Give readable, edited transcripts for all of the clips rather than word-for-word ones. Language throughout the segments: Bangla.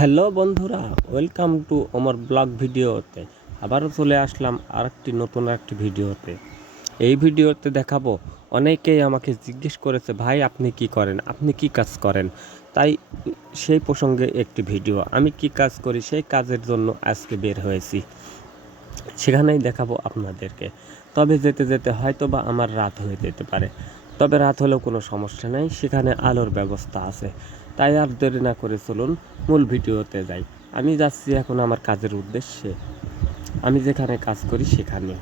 হ্যালো বন্ধুরা, ওয়েলকাম টু আমার ব্লগ ভিডিওতে। আবারও চলে আসলাম আরেকটি নতুন ভিডিওতে। এই ভিডিওতে দেখাবো, অনেকেই আমাকে জিজ্ঞেস করেছে, ভাই আপনি কি করেন, আপনি কি কাজ করেন। তাই সেই প্রসঙ্গে একটি ভিডিও, আমি কি কাজ করি সেই কাজের জন্য আজকে বের হয়েছি, সেখানেই দেখাবো আপনাদেরকে। তবে যেতে যেতে হয়তো বা আমার রাত হয়ে যেতে পারে, তবে রাত হলেও কোনো সমস্যা নেই, সেখানে আলোর ব্যবস্থা আছে। তাই আর দেরি না করে চলুন মূল ভিডিওতে যাই। আমি যাচ্ছি এখন আমার কাজের উদ্দেশ্যে, আমি যেখানে কাজ করি সেখানে।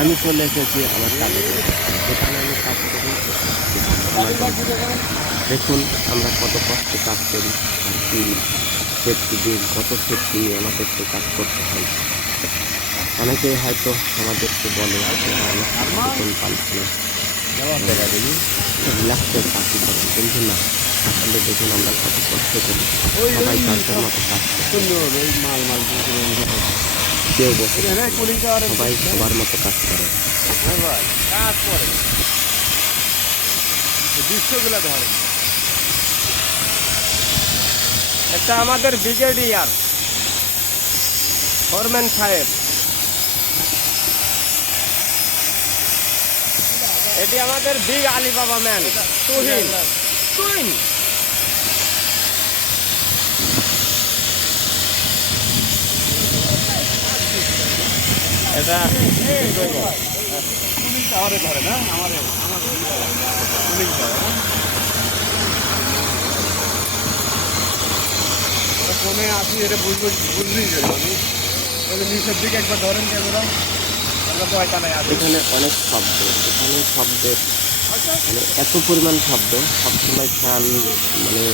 আমি চলে এসেছি আমার কাজের উদ্দেশ্যে, যেখানে আমি কাজ করি। দেখুন আমরা কত কষ্টে কাজ করি, আর কি সেফটি দিন, কত সেফটি নিয়ে আমাদেরকে কাজ করতে হয়। অনেকেই হয়তো আমাদেরকে বলে রিল্যাক্সের কাজ করে, কিন্তু না, আসলে দেখুন আমরা কত কষ্ট করি। সবাই কাজের মতো কাজ করে, কেউ বসে সবাই সবার মতো কাজ করে। এটা আমাদের ব্রিগেডিয়ার ফোরম্যান সাহেব, এটি আমাদের বিগ আলী বাবা ম্যান তুহিন তুহিন। এটা ধরে না আমাদের ফোনে আসি, এটা বুঝলি আমি নিচের দিকে একবার ধরেন ক্যামেরা। এখানে অনেক শব্দ, এখানে শব্দের মানে এত পরিমাণ শব্দ, সবসময় ফ্যান মানে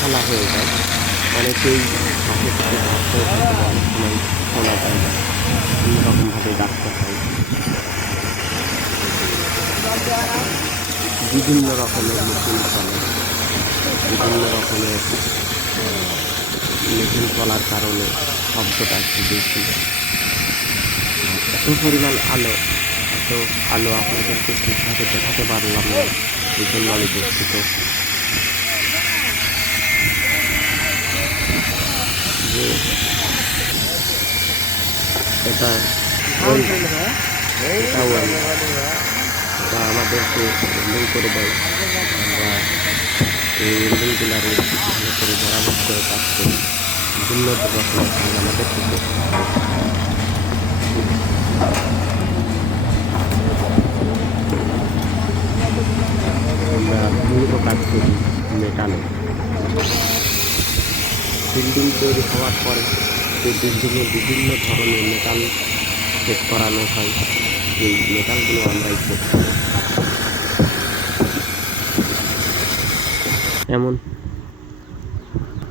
খোলা হয়ে যায়। অনেকেই পাশে থেকে ডাকতে অনেক সময় শোনা যায় না, অন্যরকমভাবে ডাকতে হয়। বিভিন্ন রকমের মেশিন চলে, বিভিন্ন রকমের মেশিন চলার কারণে শব্দটা একটু বেশি। এত পরিমাণ আলো, এত আলো আপনাদেরকে ঠিকভাবে দেখাতে পারলাম না, এই জন্য আমি দুঃখিত। যে এটা আমাদেরকে রিলিং করে দেয়, আমরা এই রিলিংগুলারে ভালো করে বরাবর করে কাজ করি। বিভিন্ন রকমের কাজ আমাদেরকে করতে হয়। আমরা মূলত কাজ করি মেটালে। বিল্ডিং তৈরি হওয়ার পরে সেই বিল্ডিংয়ে বিভিন্ন ধরনের মেটাল সেট করানো হয়, এই মেটালগুলো আমরাই সেট করি। এমন